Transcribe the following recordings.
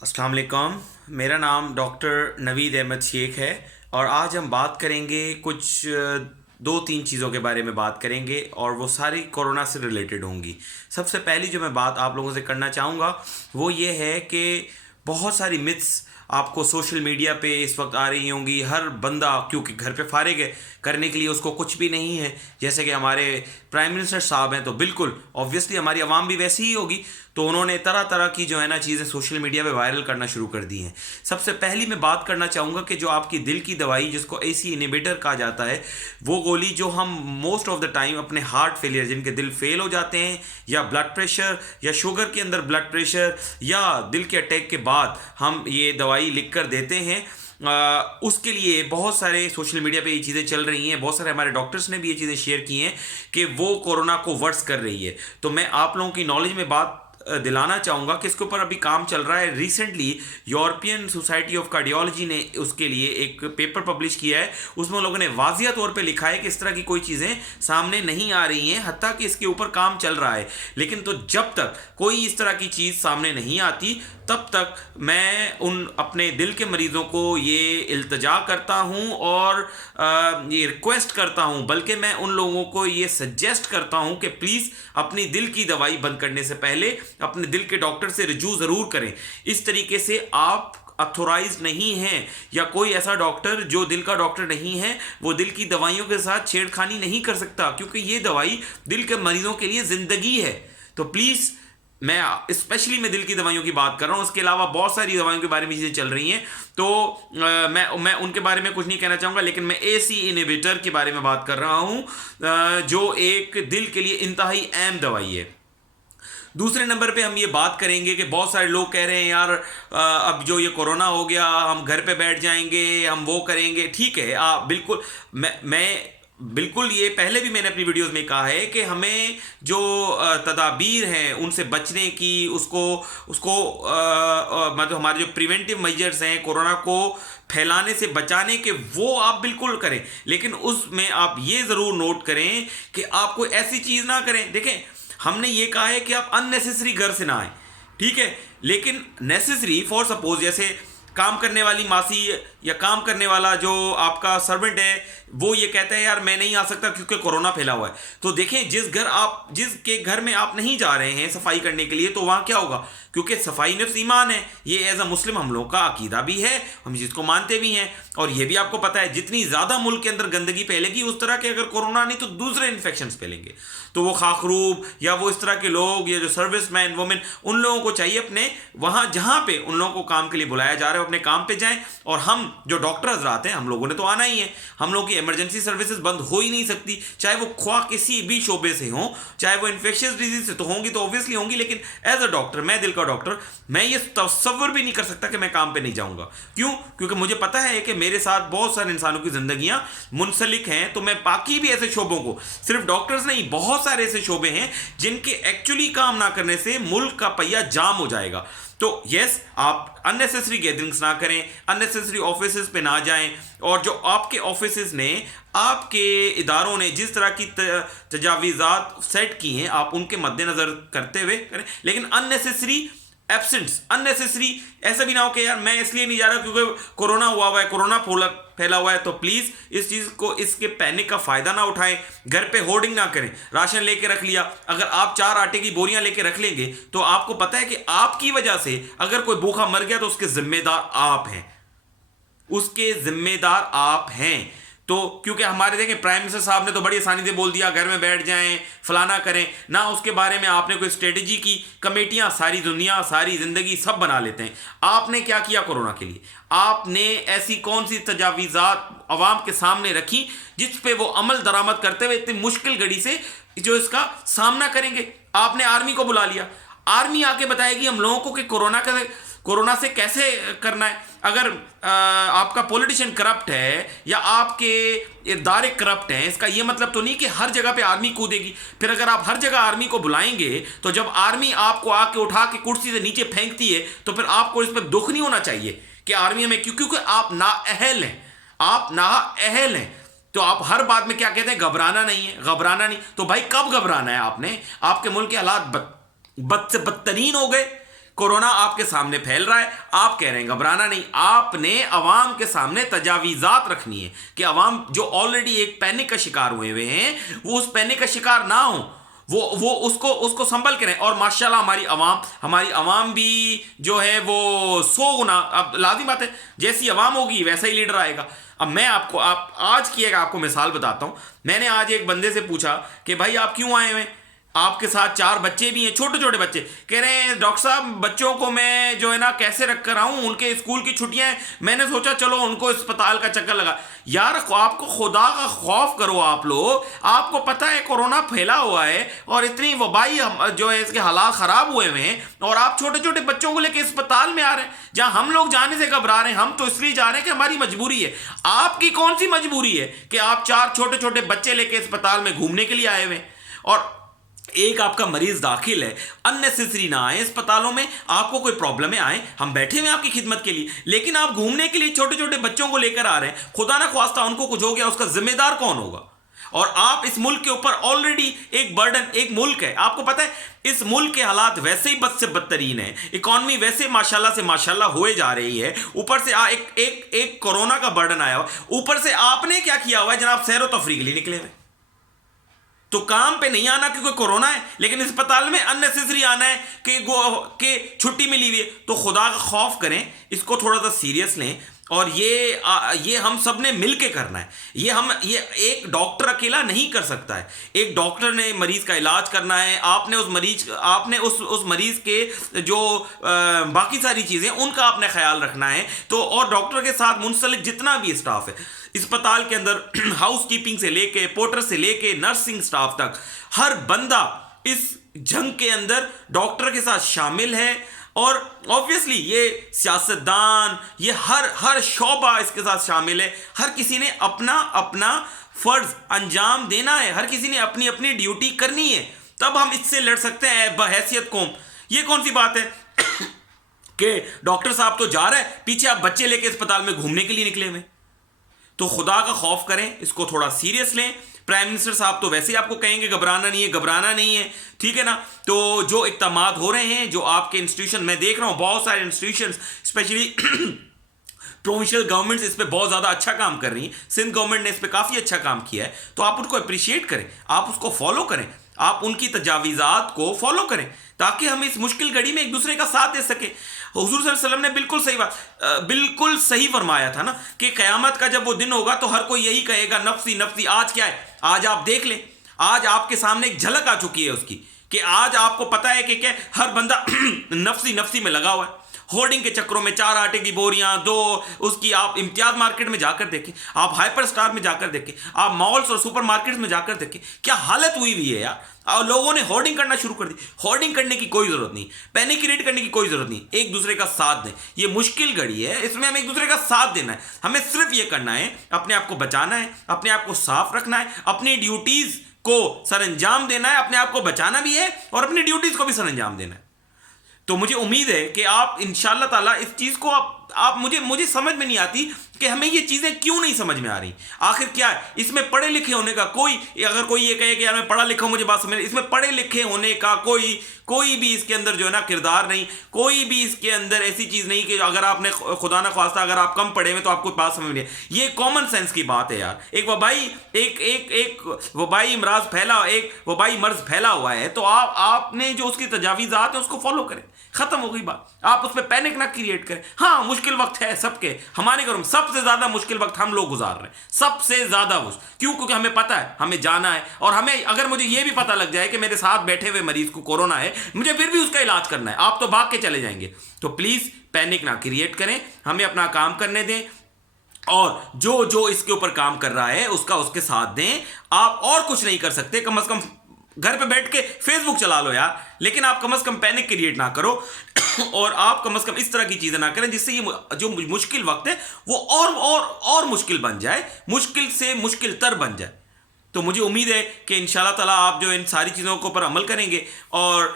अस्सलाम वालेकुम। मेरा नाम डॉक्टर नवीद अहमद शेख है और आज हम बात करेंगे कुछ दो तीन चीज़ों के बारे में बात करेंगे और वो सारी कोरोना से रिलेटेड होंगी। सबसे पहली जो मैं बात आप लोगों से करना चाहूँगा वो ये है कि बहुत सारी मिथ्स आपको सोशल मीडिया पे इस वक्त आ रही होंगी। हर बंदा क्योंकि घर पे फारिग है, करने के लिए उसको कुछ भी नहीं है, जैसे कि हमारे प्राइम मिनिस्टर साहब हैं, तो बिल्कुल ऑब्वियसली हमारी आवाम भी वैसी ही होगी, तो उन्होंने तरह तरह की जो है ना चीज़ें सोशल मीडिया पे वायरल करना शुरू कर दी हैं। सबसे पहली मैं बात करना चाहूँगा कि जो आपकी दिल की दवाई जिसको एसी इनिबिटर कहा जाता है, वो गोली जो हम मोस्ट ऑफ द टाइम अपने हार्ट फेलियर, जिनके दिल फेल हो जाते हैं या ब्लड प्रेशर या शुगर के अंदर ब्लड प्रेशर या दिल के अटैक के बाद हम ये दवाई लिख कर देते हैं, उसके लिए बहुत सारे सोशल मीडिया पे ये चीज़ें चल रही हैं। बहुत सारे हमारे डॉक्टर्स ने भी ये चीज़ें शेयर की हैं कि वो कोरोना को वर्स कर रही है। तो मैं आप लोगों की नॉलेज में बात दिलाना चाहूँगा कि इसके ऊपर अभी काम चल रहा है। Recently European society of cardiology ने उसके लिए एक पेपर पब्लिश किया है। उसमें लोगों ने वाजिया तौर पे लिखा है कि इस तरह की कोई चीज़ें सामने नहीं आ रही हैं, हत्ता कि इसके ऊपर काम चल रहा है। लेकिन तो जब तक कोई इस तरह की चीज़ सामने नहीं आती तब तक मैं उन अपने दिल के मरीज़ों को ये इल्तजा करता हूँ और ये रिक्वेस्ट करता हूँ, बल्कि मैं उन लोगों को ये सजेस्ट करता हूँ कि प्लीज़ अपनी दिल की दवाई बंद करने से पहले अपने दिल के डॉक्टर से रिजू ज़रूर करें। इस तरीके से आप अथोराइज नहीं हैं या कोई ऐसा डॉक्टर जो दिल का डॉक्टर नहीं है वो दिल की दवाइयों के साथ छेड़खानी नहीं कर सकता, क्योंकि ये दवाई दिल के मरीज़ों के लिए ज़िंदगी है। तो प्लीज़ मैं स्पेशली दिल की दवाइयों की बात कर रहा हूँ, उसके अलावा बहुत सारी दवाइयों के बारे में चीज़ें चल रही हैं, तो मैं उनके बारे में कुछ नहीं कहना चाहूँगा। लेकिन मैं एसी इनहिबिटर के बारे में बात कर रहा हूँ, जो एक दिल के लिए इंतहाई अहम दवाई है। दूसरे नंबर पे हम ये बात करेंगे कि बहुत सारे लोग कह रहे हैं यार अब जो ये कोरोना हो गया हम घर पे बैठ जाएंगे, हम वो करेंगे। ठीक है, बिल्कुल मैं बिल्कुल, ये पहले भी मैंने अपनी वीडियोस में कहा है कि हमें जो तदाबीर हैं उनसे बचने की, उसको उसको मतलब हमारे जो प्रिवेंटिव मेजर्स हैं कोरोना को फैलाने से बचाने के, वो आप बिल्कुल करें। लेकिन उसमें आप ये ज़रूर नोट करें कि आप कोई ऐसी चीज़ ना करें। देखें, हमने ये कहा है कि आप अननेसेसरी घर से ना आए, ठीक है, लेकिन नेसेसरी फॉर सपोज जैसे काम करने वाली मासी या काम करने वाला जो आपका सर्वेंट है वो ये कहता है यार मैं नहीं आ सकता क्योंकि कोरोना फैला हुआ है, तो देखें जिसके घर में आप नहीं जा रहे हैं सफाई करने के लिए, तो वहाँ क्या होगा, क्योंकि सफाई नफ्स ईमान है, ये एज अ मुस्लिम हम लोग का अकीदा भी है, हम जिसको मानते भी हैं। और ये भी आपको पता है जितनी ज़्यादा मुल्क के अंदर गंदगी फैलेगी उस तरह के अगर कोरोना नहीं तो दूसरे इन्फेक्शन फैलेंगे। तो वो खाखरूब या वो इस तरह के लोग या जो सर्विस मैन वुमेन, उन लोगों को चाहिए अपने वहाँ जहाँ पे उन लोगों को काम के लिए बुलाया जा रहा है अपने काम पे जाएं। और हम जो डॉक्टर हजरात हैं हम लोगों ने तो आना ही है, हम लोगों की इमरजेंसी सर्विसेज बंद हो ही नहीं सकती, चाहे वो ख्वाह किसी भी शोबे से हों, चाहे वो इन्फेक्शियस डिजीज से तो होंगी, तो ऑब्वियसली होंगी। लेकिन एज अ डॉक्टर, मैं दिल का डॉक्टर, मैं ये तसव्वुर भी नहीं कर सकता कि मैं काम पे नहीं जाऊंगा। क्यों? क्योंकि मुझे पता है कि मेरे साथ बहुत सारे इंसानों की जिंदगियां मुंसलिक हैं। तो मैं बाकी भी ऐसे शोबों को, सिर्फ डॉक्टर्स नहीं, बहुत सारे ऐसे शोबे हैं जिनके एक्चुअली काम ना करने से मुल्क का पहिया जाम हो जाएगा। तो यस, आप अननेसेसरी गैदरिंग्स ना करें, अननेसेसरी ऑफिसेज पे ना जाएं, और जो आपके ऑफिसेज ने, आपके इदारों ने जिस तरह की तजावीज़ात सेट की हैं आप उनके मद्देनज़र करते हुए करें। लेकिन अननेसेसरी एब्सेंट्स, अननेसेसरी ऐसा भी ना हो कि यार मैं इसलिए नहीं जा रहा क्योंकि कोरोना हुआ है, कोरोना फैला हुआ है। तो प्लीज़ इस चीज़ को, इसके पैनिक का फ़ायदा ना उठाएं, घर पे होर्डिंग ना करें। राशन लेके रख लिया, अगर आप 4 आटे की बोरियां लेके रख लेंगे तो आपको पता है कि आपकी वजह से अगर कोई भूखा मर गया तो उसके जिम्मेदार आप हैं, उसके जिम्मेदार आप हैं। तो क्योंकि हमारे देखें प्राइम मिनिस्टर साहब ने तो बड़ी आसानी से बोल दिया घर में बैठ जाएं, फलाना करें ना, उसके बारे में आपने कोई स्ट्रेटजी की। कमेटियां सारी दुनिया, सारी जिंदगी सब बना लेते हैं। आपने क्या किया कोरोना के लिए? आपने ऐसी कौन सी तजावीज़ात अवाम के सामने रखी जिस पे वो अमल दरामद करते हुए इतनी मुश्किल घड़ी से जो इसका सामना करेंगे? आपने आर्मी को बुला लिया, आर्मी आके बताएगी हम लोगों को कि कोरोना से कैसे करना है। अगर आपका पॉलिटिशियन करप्ट है या आपके इदारे करप्ट हैं, इसका ये मतलब तो नहीं कि हर जगह पे आर्मी कूदेगी। फिर अगर आप हर जगह आर्मी को बुलाएंगे तो जब आर्मी आपको आके उठा के कुर्सी से नीचे फेंकती है तो फिर आपको इस पर दुख नहीं होना चाहिए कि आर्मी में, क्योंकि आप नाअहल हैं, आप नाअहल हैं। तो आप हर बात में क्या कहते हैं, घबराना नहीं है, घबराना नहीं। तो भाई कब घबराना है आपने? आपके मुल्क के हालात बद से बदतरीन हो गए, کورونا آپ کے سامنے پھیل رہا ہے, آپ کہہ رہے ہیں گھبرانا نہیں. آپ نے عوام کے سامنے تجاویزات رکھنی ہے کہ عوام جو آلریڈی ایک پینک کا شکار ہوئے ہوئے ہیں وہ اس پینک کا شکار نہ ہوں, وہ اس کو سنبھل کے رہیں. اور ماشاءاللہ ہماری عوام بھی جو ہے وہ 100 گنا, اب لازم بات ہے جیسی عوام ہوگی ویسا ہی لیڈر آئے گا. اب میں آپ کو آج کی ایک آپ کو مثال بتاتا ہوں. میں نے آج ایک بندے سے پوچھا کہ بھائی آپ کیوں آئے ہوئے ہیں, آپ کے ساتھ 4 بچے بھی ہیں, چھوٹے چھوٹے بچے. کہہ رہے ہیں ڈاکٹر صاحب بچوں کو میں جو ہے نا کیسے رکھ کر آؤں, ان کے اسکول کی چھٹیاں ہیں, میں نے سوچا چلو ان کو اسپتال کا چکر لگا. یار آپ کو خدا کا خوف کرو آپ لوگ, آپ کو پتہ ہے کورونا پھیلا ہوا ہے اور اتنی وبائی جو ہے اس کے حالات خراب ہوئے ہوئے ہیں, اور آپ چھوٹے چھوٹے بچوں کو لے کے اسپتال میں آ رہے ہیں جہاں ہم لوگ جانے سے گھبرا رہے ہیں. ہم تو اس لیے جا رہے ہیں کہ ہماری مجبوری ہے. آپ کی کون سی مجبوری ہے کہ آپ 4 چھوٹے چھوٹے بچے لے کے اسپتال میں گھومنے کے لیے آئے ہوئے ہیں, اور ایک آپ کا مریض داخل ہے, اننیسیسری نہ آئیں اسپتالوں میں. آپ کو کوئی پرابلم ہے آئیں, ہم بیٹھے ہوئے آپ کی خدمت کے لیے, لیکن آپ گھومنے کے لیے چھوٹے چھوٹے بچوں کو لے کر آ رہے ہیں. خدا نہ خواستہ ان کو کچھ ہو گیا, اس کا ذمہ دار کون ہوگا؟ اور آپ اس ملک کے اوپر آلریڈی ایک برڈن, ایک ملک ہے, آپ کو پتہ ہے اس ملک کے حالات ویسے ہی بد سے بدترین ہیں, اکانومی ویسے ماشاءاللہ سے ماشاءاللہ ہوئے جا رہی ہے, اوپر سے ایک کورونا کا برڈن آیا ہوا, اوپر سے آپ نے کیا کیا ہوا ہے جناب, سیر و تفریح کے لیے نکلے ہوئے. تو کام پہ نہیں آنا کیونکہ کورونا ہے, لیکن اسپتال میں اننیسیسری آنا ہے کہ چھٹی ملی ہوئی ہے. تو خدا کا خوف کریں, اس کو تھوڑا سا سیریس لیں, اور یہ ہم سب نے مل کے کرنا ہے. یہ ایک ڈاکٹر اکیلا نہیں کر سکتا ہے. ایک ڈاکٹر نے مریض کا علاج کرنا ہے, آپ نے اس مریض کے جو باقی ساری چیزیں ان کا آپ نے خیال رکھنا ہے. تو اور ڈاکٹر کے ساتھ منسلک جتنا بھی اسٹاف ہے اسپتال کے اندر, ہاؤس کیپنگ سے لے کے پورٹر سے لے کے نرسنگ سٹاف تک, ہر بندہ اس جنگ کے اندر ڈاکٹر کے ساتھ شامل ہے. اور obviously یہ سیاستدان, یہ ہر شعبہ اس کے ساتھ شامل ہے. ہر کسی نے اپنا فرض انجام دینا ہے, ہر کسی نے اپنی اپنی ڈیوٹی کرنی ہے, تب ہم اس سے لڑ سکتے ہیں بحیثیت قوم. یہ کون سی بات ہے کہ ڈاکٹر صاحب تو جا رہا ہے, پیچھے آپ بچے لے کے اسپتال میں گھومنے کے لیے نکلے ہوئے. تو خدا کا خوف کریں, اس کو تھوڑا سیریس لیں. پرائم منسٹر صاحب تو ویسے ہی آپ کو کہیں گے گھبرانا نہیں ہے, ٹھیک ہے نا. تو جو اقدامات ہو رہے ہیں, جو آپ کے انسٹیٹیوشن, میں دیکھ رہا ہوں بہت سارے انسٹیٹیوشنز اسپیشلی پروونشل گورنمنٹس اس پہ بہت زیادہ اچھا کام کر رہی ہیں. سندھ گورنمنٹ نے اس پہ کافی اچھا کام کیا ہے, تو آپ ان کو اپریشیٹ کریں, آپ اس کو فالو کریں, آپ ان کی تجاویزات کو فالو کریں, تاکہ ہم اس مشکل گھڑی میں ایک دوسرے کا ساتھ دے سکیں. حضور صلی اللہ علیہ وسلم نے بالکل صحیح فرمایا تھا نا کہ قیامت کا جب وہ دن ہوگا تو ہر کوئی یہی کہے گا نفسی نفسی. آج کیا ہے, آج آپ دیکھ لیں, آج آپ کے سامنے ایک جھلک آ چکی ہے اس کی, کہ آج آپ کو پتا ہے کہ کیا ہر بندہ نفسی نفسی میں لگا ہوا ہے. ہورڈنگ کے چکروں میں 4 آٹے کی بوریاں, 2 اس کی, آپ امتیاز مارکیٹ میں جا کر دیکھیں, آپ ہائپر سٹار میں جا کر دیکھیں, آپ مالز اور سپر مارکیٹس میں جا کر دیکھیں, کیا حالت ہوئی ہے یار. اور لوگوں نے ہورڈنگ کرنا شروع کر دی. ہورڈنگ کرنے کی کوئی ضرورت نہیں, پینک کریٹ کرنے کی کوئی ضرورت نہیں, ایک دوسرے کا ساتھ دیں. یہ مشکل گھڑی ہے, اس میں ہمیں ایک دوسرے کا ساتھ دینا ہے. ہمیں صرف یہ کرنا ہے, اپنے آپ کو بچانا ہے, اپنے آپ کو صاف رکھنا ہے, اپنی ڈیوٹیز کو سر انجام دینا ہے, اپنے آپ کو بچانا بھی ہے اور اپنی ڈیوٹیز کو بھی سر انجام دینا ہے. تو مجھے امید ہے کہ آپ انشاءاللہ تعالیٰ اس چیز کو آپ مجھے سمجھ میں نہیں آتی کہ ہمیں یہ چیزیں کیوں نہیں سمجھ میں آ رہی. آخر کیا ہے اس میں پڑھے لکھے ہونے کا اگر کوئی یہ کہے کہ یار میں پڑھا لکھا ہوں مجھے بات سمجھ, اس میں پڑھے لکھے ہونے کا کوئی بھی اس کے اندر جو ہے نا کردار نہیں, کوئی بھی اس کے اندر ایسی چیز نہیں کہ اگر آپ نے خدا نہ خواستہ اگر آپ کم پڑھے ہوئے تو آپ کو بات سمجھ میں نہیں. یہ کامن سینس کی بات ہے یار. ایک وبائی مرض پھیلا ہوا ہے, تو آپ نے جو اس کی تجاویزات ہیں اس کو فالو کریں, ختم ہو گئی بات. آپ اس پہ پینک نہ کریٹ کریں. ہاں مشکل وقت ہے سب کے, ہمارے گھروں میں سب سے زیادہ مشکل وقت ہم لوگ گزار رہے ہیں, سب سے زیادہ کیونکہ ہمیں پتہ ہے ہمیں جانا ہے, اور ہمیں اگر مجھے یہ بھی پتہ لگ جائے کہ میرے ساتھ بیٹھے ہوئے مریض کو کورونا ہے, مجھے پھر بھی اس کا علاج کرنا ہے, آپ تو بھاگ کے چلے جائیں گے. تو پلیز پینک نہ کریٹ کریں, ہمیں اپنا کام کرنے دیں, اور جو اس کے اوپر کام کر رہا ہے اس کے ساتھ دیں. آپ اور کچھ نہیں کر سکتے, کم از کم گھر پہ بیٹھ کے فیس بک چلا لو یار, لیکن آپ کم از کم پینک کریٹ نہ کرو, اور آپ کم از کم اس طرح کی چیزیں نہ کریں جس سے یہ جو مشکل وقت ہے وہ اور مشکل بن جائے, مشکل سے مشکل تر بن جائے. تو مجھے امید ہے کہ انشاءاللہ تعالیٰ آپ جو ان ساری چیزوں کے اوپر عمل کریں گے, اور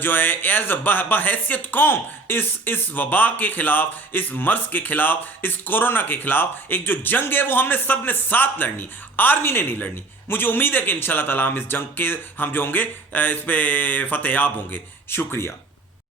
جو ہے ایز بحیثیت قوم اس وبا کے خلاف, اس مرض کے خلاف, اس کورونا کے خلاف ایک جو جنگ ہے وہ ہم نے سب نے ساتھ لڑنی, آرمی نے نہیں لڑنی. مجھے امید ہے کہ انشاءاللہ تعالیٰ ہم اس جنگ کے ہم جو ہوں گے اس پہ فتح یاب ہوں گے. شکریہ.